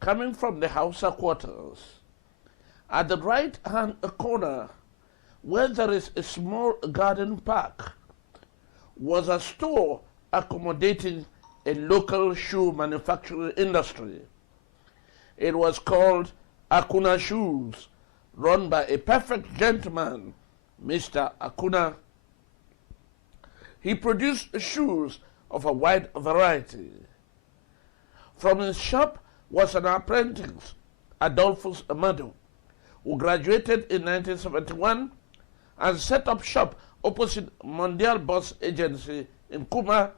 coming from the Hausa quarters. At the right-hand corner, where there is a small garden park, was a store accommodating a local shoe manufacturing industry. It was called Akuna Shoes, run by a perfect gentleman, Mr. Akuna. He produced shoes of a wide variety. From his shop was an apprentice, ADOLPHUS Madu, who graduated in 1971 and set up shop opposite Mondial Bus Agency in Kumba,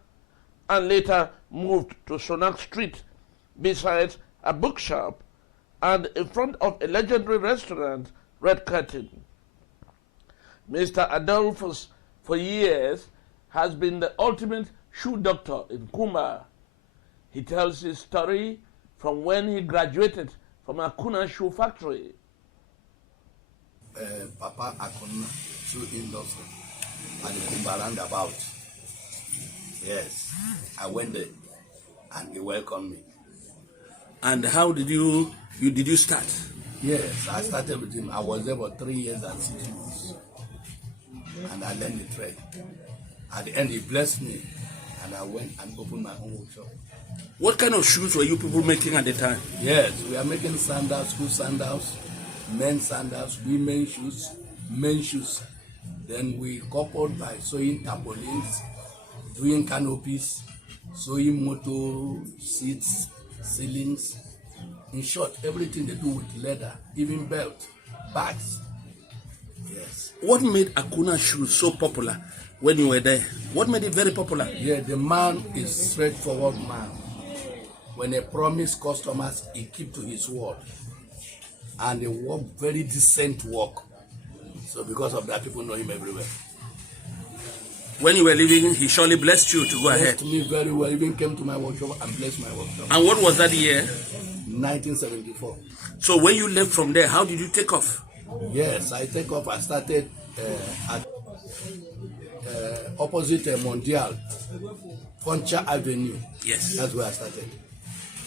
and later moved to Sonak Street beside a bookshop and in front of a legendary restaurant, Red Curtain. Mr. ADOLPHUS, for years, has been the ultimate shoe doctor in Kumba. He tells his story from when he graduated from Akuna Shoe Factory. Papa Akuna Shoe Industry at the Kumba roundabout. Yes, I went there and he welcomed me. And how did you start? Yes, I started with him. I was there for 3 years and 6 months. And I learned the trade. At the end, he blessed me. And I went and opened my own workshop. What kind of shoes were you people making at the time? Yes, we are making sandals, school sandals, men's sandals, women's shoes, men's shoes. Then we coupled by sewing tarpaulins, doing canopies, sewing motor seats, ceilings. In short, everything they do with leather, even belt, bags. Yes. What made Akuna shoes so popular when you were there? What made it very popular? Yeah, the man is straightforward man. When he promised customers, he keep to his word. And he work very decent work. So because of that, people know him everywhere. When you were leaving, he surely blessed you to go ahead. Blessed me very well. Even came to my workshop and blessed my workshop. And what was that year? 1974. So when you left from there, how did you take off? Yes, I take off. I started at opposite Mondial, Concha Avenue. Yes. That's where I started.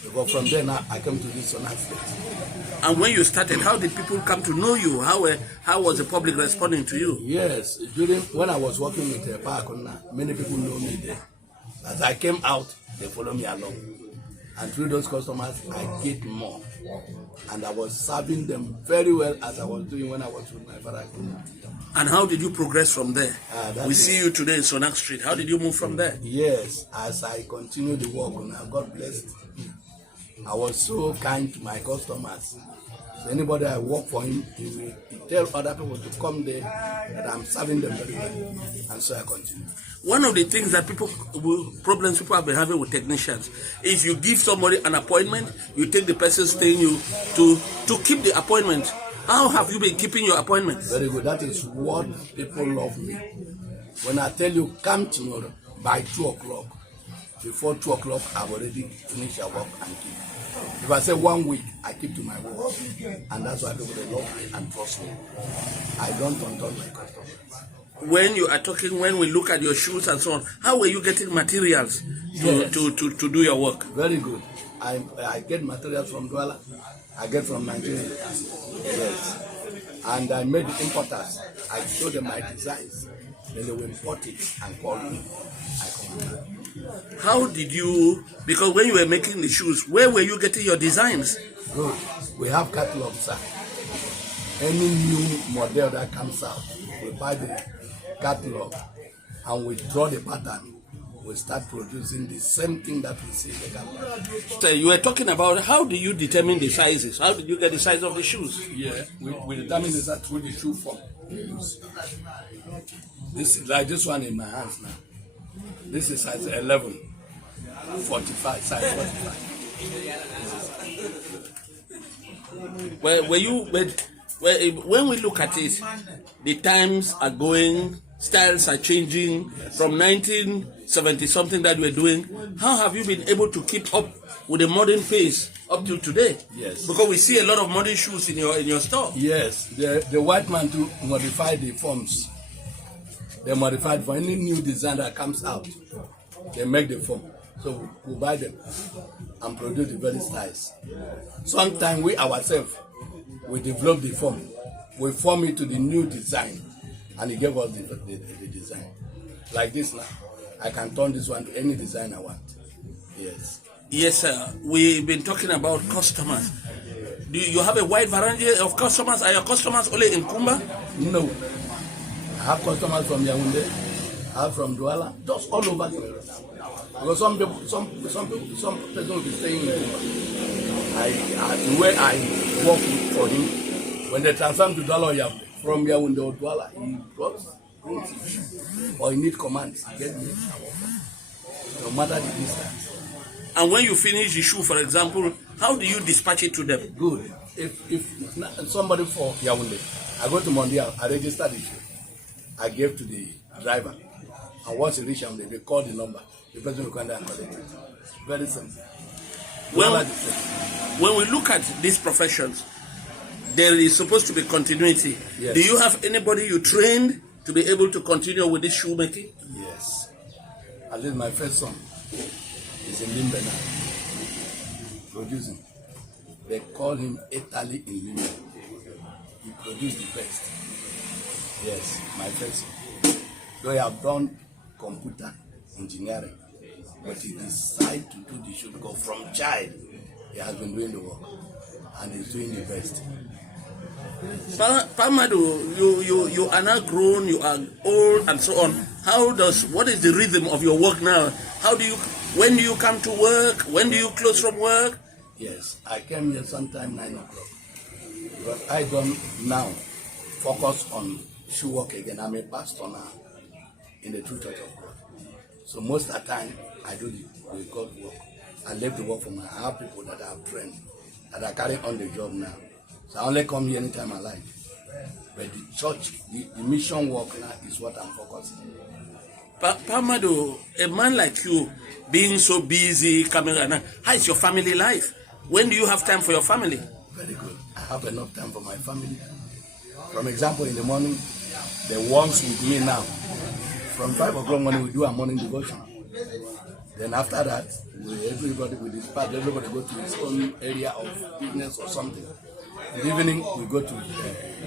Because from there now, I came to this Sonak Street. And when you started, how did people come to know you? How was the public responding to you? Yes, when I was working with Pakuna, many people know me there. As I came out, they follow me along. And through those customers, I get more. And I was serving them very well as I was doing when I was with my father. And how did you progress from there? We see you today in Sonak Street. How did you move from there? Yes, as I continued the work, now God blessed me. I was so kind to my customers. So anybody I work for him, he tell other people to come there, that I'm serving them very well. And so I continue. One of the things that problems people have been having with technicians is you give somebody an appointment, you take the person staying you to keep the appointment. How have you been keeping your appointments? Very good. That is what people love me. When I tell you come tomorrow by 2 o'clock, before 2 o'clock I've already finished your work and keep. If I say 1 week, I keep to my word. And that's why people they love me and trust me. I don't control my customers. When you are talking, when we look at your shoes and so on, how were you getting materials to do your work? Very good. I get materials from Douala. I get from Nigeria. Yes. And I made the importers. I showed them my designs. Then they will import it and call me. I come. How did you, because when you were making the shoes, where were you getting your designs? Good. We have catalogs, sir. Any new model that comes out, we buy the catalog and we draw the pattern. We start producing the same thing that we see in the catalog. So you were talking about how do you determine the sizes? How did you get the size of the shoes? Yeah, we determine the size through the shoe form. This is like this one in my hands now. This is size 11, 45, size 45. When we look at it, the times are going, styles are changing. Yes. From 1970 something that we're doing. How have you been able to keep up with the modern pace up to today? Yes. Because we see a lot of modern shoes in your store. Yes, the white man to modify the forms. They modified for any new design that comes out. They make the form. So we buy them and produce the very styles. Sometimes we ourselves, we develop the form. We form it to the new design, and he gave us the design. Like this now, I can turn this one to any design I want. Yes. Yes, sir. We've been talking about customers. Do you have a wide variety of customers? Are your customers only in Kumba? No. I have customers from Yaoundé, I have from Douala, just all over. Because some person will be staying in Kumba. The way I work for him, when they transfer to Douala or Yaoundé, from Yaoundé or Douala, he drops or he need commands. Get me? No matter the distance. And when you finish the shoe, for example, how do you dispatch it to them? Good. If somebody for Yaoundé, I go to Mondial, I register the shoe. I gave to the driver. And once he reach Yaoundé, they call the number. The person will come down and collect it. Very simple. When we look at these professions, there is supposed to be continuity. Yes. Do you have anybody you trained to be able to continue with this shoemaking? Yes. At least my first son is in Limbe now, producing. They call him Italy in Limbe. He produced the best. Yes, my first son. So I have done computer engineering, but he decided to do the shoe because from child he has been doing the work and he's doing the best. Pa Madu, you are now grown, you are old and so on. What is the rhythm of your work now? When do you come to work? When do you close from work? Yes, I came here sometime 9 o'clock. But I don't now focus on shoe work again. I'm a pastor now in the True Church of God. So most of the time I do the God work. I leave the work for I have people that I have trained, that are carrying on the job now. So I only come here anytime I like. But the church, the mission work now is what I'm focusing on. Pa Madu, a man like you, being so busy, coming around, how is your family life? When do you have time for your family? Very good. I have enough time for my family. For example, in the morning, the ones with me now, from 5 o'clock morning, we do our morning devotion. Then after that, everybody will dispatch, everybody go to his own area of business or something. In the evening, we go to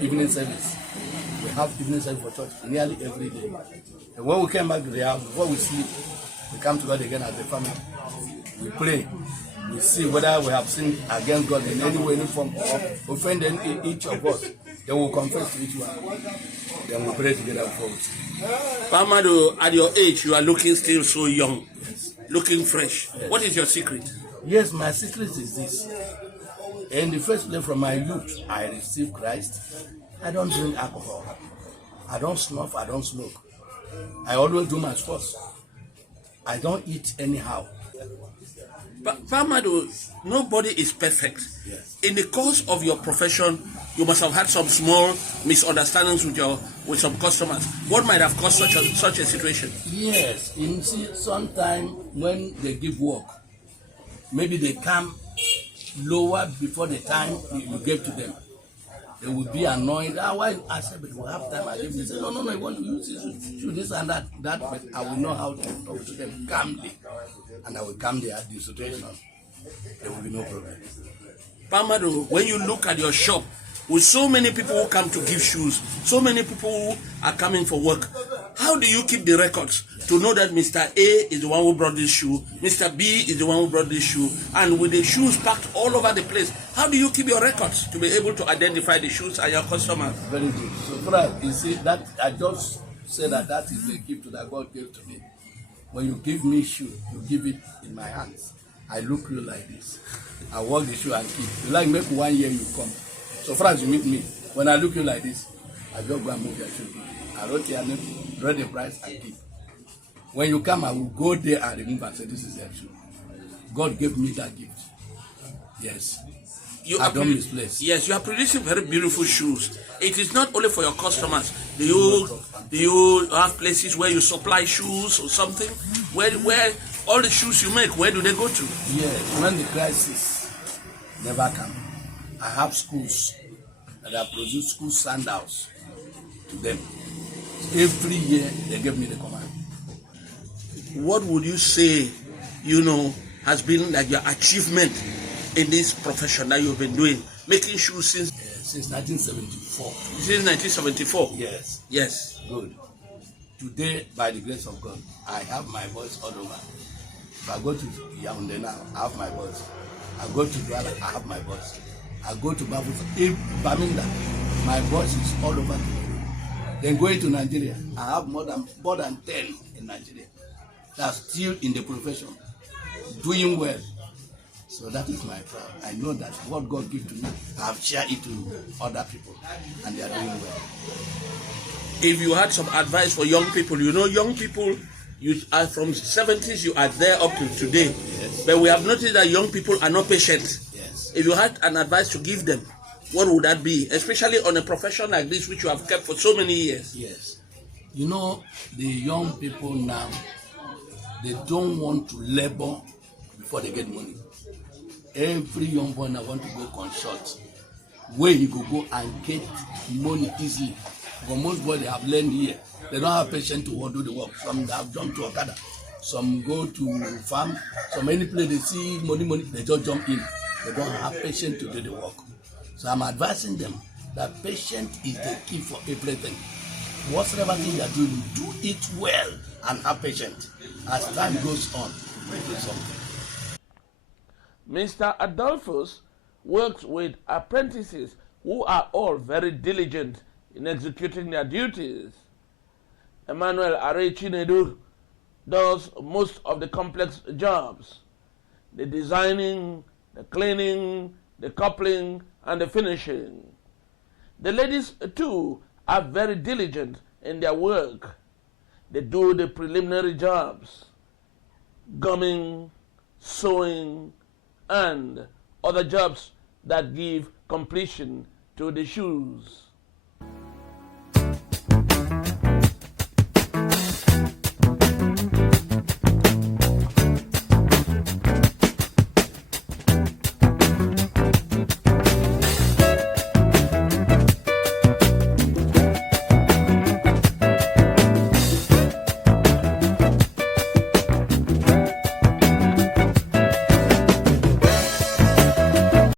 evening service. We have evening service for church nearly every day. And when we came back to the house, before we sleep, we come together again as a family. We pray. We see whether we have sinned against God in any way, any form, or offended each of us. Then we'll confess to each one. Then we pray together before we sleep. Pa Madu, at your age, you are looking still so young, Yes. looking fresh. Yes. What is your secret? Yes, my secret is this. In the first place, from my youth, I received Christ. I don't drink alcohol. I don't snuff. I don't smoke. I always do my sports. I don't eat anyhow. Pa Madu, nobody is perfect. Yes. In the course of your profession, you must have had some small misunderstandings with some customers. What might have caused such a situation? Yes. You see, sometimes when they give work, maybe they come lower before the time you gave to them. They will be annoyed. Why? I said, but we have time. I give them. They say, no, you want to use this, do this and that. But I will know how to talk to them calmly. And I will calm the situation. There will be no problem. Pa Madu, when you look at your shop, with so many people who come to give shoes, so many people who are coming for work, how do you keep the records to know that Mr. A is the one who brought this shoe, Mr. B is the one who brought this shoe, and with the shoes packed all over the place, how do you keep your records to be able to identify the shoes and your customers? Very good. So, Fred, you see, that I just say that is the gift that God gave to me. When you give me shoe, you give it in my hands. I look you like this. I walk the shoe and keep. You like make 1 year you come. So far as you meet me, when I look you like this, I just go and move your shoe. I wrote your name, write the price, and keep. When you come, I will go there and remove and say, this is their shoe. God gave me that gift. Yes. I don't misplace. Yes, you are producing very beautiful shoes. It is not only for your customers. Do you have places where you supply shoes or something? Where all the shoes you make, where do they go to? Yes, when the crisis never come, I have schools that I produce school sandals to them. Every year they give me the command. What would you say has been like your achievement in this profession that you've been doing, making shoes since 1974. Since 1974. Yes. Yes. Good. Today, by the grace of God, I have my voice all over. If I go to Yaoundé now, I have my voice. I go to Douala, I have my voice. I go to Baminda, my voice is all over the world. Then going to Nigeria, I have more than 10 in Nigeria that are still in the profession, doing well. So that is my proud. I know that what God gives to me, I have shared it to other people, and they are doing well. If you had some advice for young people, young people, you are from 70s, you are there up to today. Yes. But we have noticed that young people are not patient. Yes. If you had an advice to give them, what would that be? Especially on a profession like this, which you have kept for so many years. Yes. The young people now, they don't want to labor before they get money. Every young boy now want to go consult, where he go and get money easily. But most boys, they have learned here. They don't have patience to do the work. Some have jumped to Okada. Some go to farm. Some any place they see money, they just jump in. They don't have patience to do the work. So I'm advising them that patience is the key for everything. Whatever thing you are doing, do it well and have patience. As time goes on, you will do something. Mr. Adolphus works with apprentices who are all very diligent in executing their duties. Emmanuel Chinedu does most of the complex jobs: the designing, the cleaning, the coupling, and the finishing. The ladies too are very diligent in their work. They do the preliminary jobs: gumming, sewing, and other jobs that give completion to the shoes.